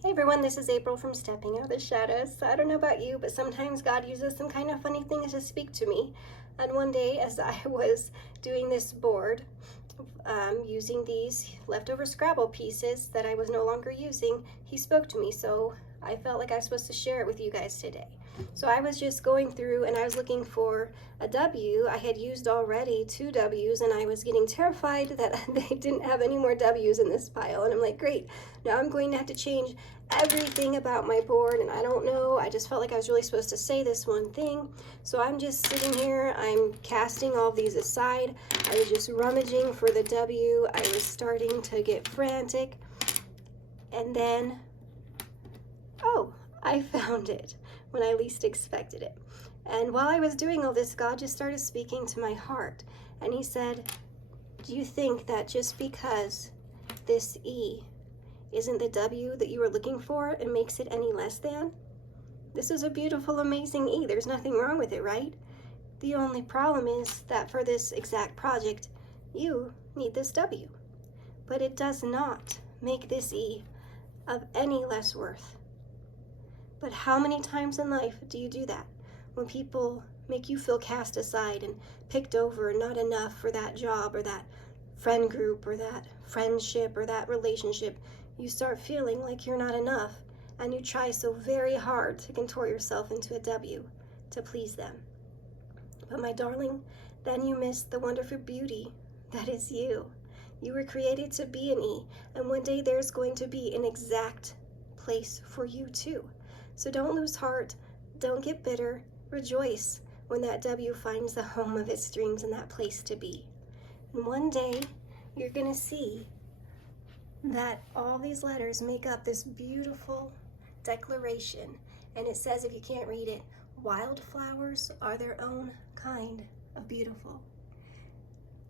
Hey everyone, this is April from Stepping Out of the Shadows. So I don't know about you, but sometimes God uses some kind of funny things to speak to me. And one day, as I was doing this board, using these leftover Scrabble pieces that I was no longer using, he spoke to me. So I felt like I was supposed to share it with you guys today. So I was just going through and I was looking for a W. I had used already 2 W's and I was getting terrified that they didn't have any more W's in this pile. And I'm like, great, now I'm going to have to change everything about my board and I don't know. I just felt like I was really supposed to say this one thing. So I'm just sitting here, I'm casting all of these aside. I was just rummaging for the W. I was starting to get frantic. And then, oh, I found it when I least expected it. And while I was doing all this, God just started speaking to my heart. And he said, do you think that just because this E isn't the W that you were looking for, it makes it any less than? This is a beautiful, amazing E. There's nothing wrong with it, right? The only problem is that for this exact project, you need this W. But it does not make this E of any less worth. But how many times in life do you do that? When people make you feel cast aside and picked over and not enough for that job or that friend group or that friendship or that relationship, you start feeling like you're not enough and you try so very hard to contort yourself into a W to please them. But my darling, then you miss the wonderful beauty that is you. You were created to be an E, and one day there's going to be an exact place for you too. So don't lose heart, don't get bitter, rejoice when that W finds the home of its dreams and that place to be. And one day, you're gonna see that all these letters make up this beautiful declaration. And it says, if you can't read it, wildflowers are their own kind of beautiful.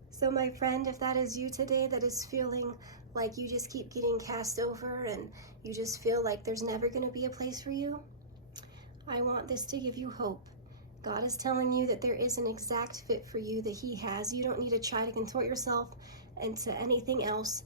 So my friend, if that is you today, that is feeling like you just keep getting cast over and you just feel like there's never going to be a place for you, I want this to give you hope. God is telling you that there is an exact fit for you that he has. You don't need to try to contort yourself into anything else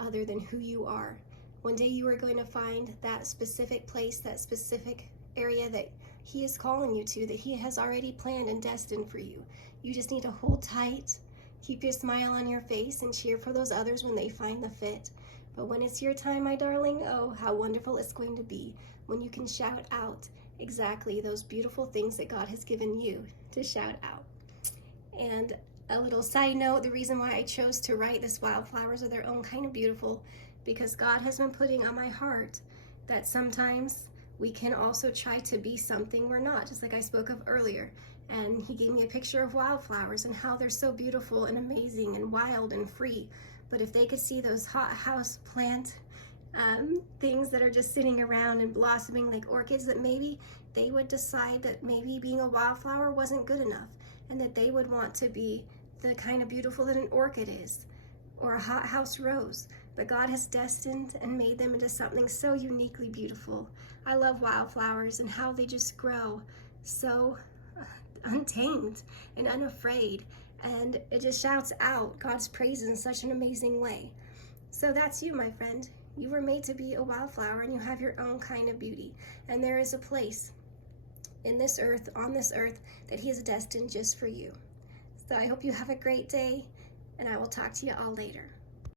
other than who you are. One day you are going to find that specific place, that specific area that he is calling you to, that he has already planned and destined for you. You just need to hold tight, keep your smile on your face, and cheer for those others when they find the fit. But when it's your time, my darling, oh, how wonderful it's going to be when you can shout out exactly those beautiful things that God has given you to shout out. And a little side note, the reason why I chose to write this wildflowers are their own kind of beautiful, because God has been putting on my heart that sometimes we can also try to be something we're not, just like I spoke of earlier. And he gave me a picture of wildflowers and how they're so beautiful and amazing and wild and free. But if they could see those hot house plant things that are just sitting around and blossoming like orchids, that maybe they would decide that maybe being a wildflower wasn't good enough and that they would want to be the kind of beautiful that an orchid is or a hothouse rose. But God has destined and made them into something so uniquely beautiful. I love wildflowers and how they just grow so untamed and unafraid, and it just shouts out God's praises in such an amazing way. So that's you, my friend. You were made to be a wildflower and you have your own kind of beauty, and there is a place in this earth, on this earth, that he has destined just for you. So I hope you have a great day, and I will talk to you all later.